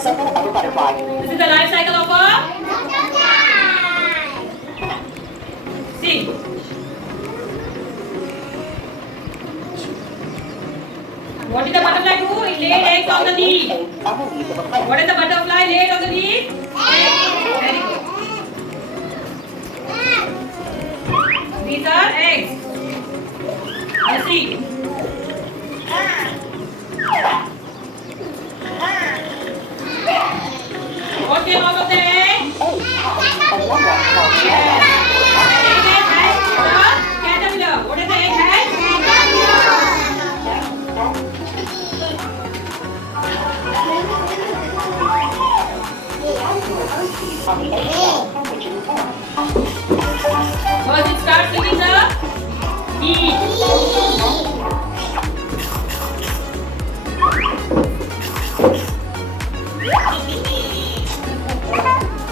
circle of a butterfly. This is the life cycle of a see. What did the butterfly do? It laid eggs on the leaf. What did the butterfly laid on the leaf? Eggs. Very good. These are eggs. Let's see. What came out of the egg? Yes. The egg has the caterpillar. What is the egg has? First it starts eating the meat.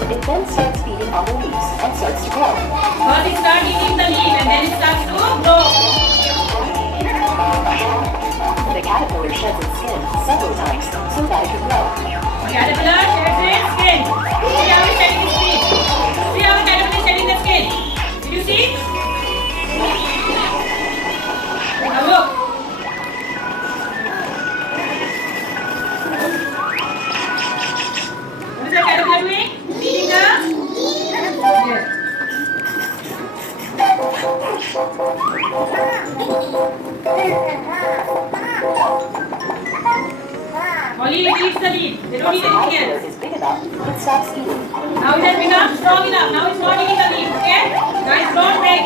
It then starts feeding on the leaves and starts to grow. First it starts eating the leaf and then it starts to grow. The caterpillar sheds its skin several times so that it can grow. The caterpillar sheds its skin. See how it's shedding its skin. See how the caterpillar is shedding the skin. Did you see? Now look. What is the caterpillar doing? Eating the yes. Only it eats the leaf. They don't eat anything Caterpillar else. is big enough, it stops eating. Now it has become strong enough. Now it's not eating the leaf. Okay? Guys, don't break.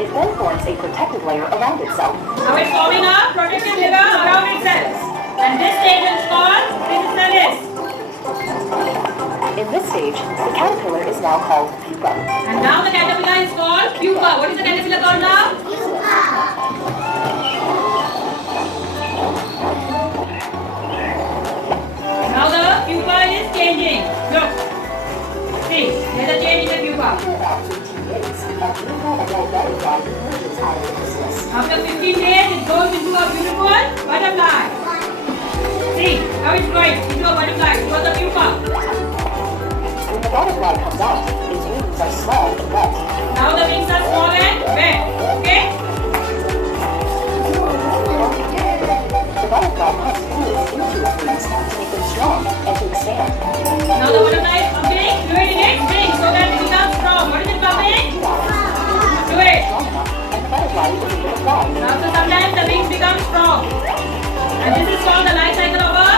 It then forms a protective layer around itself. Now it's forming a protective layer around itself. And this stage is called chrysalis. In this stage, the caterpillar is now called pupa. And now the caterpillar is called pupa. What is the caterpillar called now? Now the pupa is changing. Look. See, there's a change in the pupa. About 15 days, a beautiful and red butterfly emerges out of the chrysalis. After 15 days, it goes into a beautiful butterfly. See, how it's growing into a butterfly. It was a pupa. When the butterfly comes out, its wings are small and wet. Now the wings are small and wet. Okay? The butterfly pumps fluids into its wings to make them strong and to expand. Now the butterfly is pumping fluid in its wings so that it becomes strong. What is it pumping? Fluid. And the butterfly is able to fly. Now so sometimes the wings become strong. And this is called the life cycle of a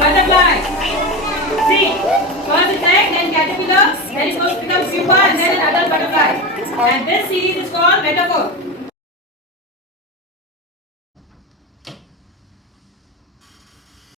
butterfly. See, first it's egg, then caterpillar, then it goes to become pupa and then an adult butterfly. And this series is called metaphor.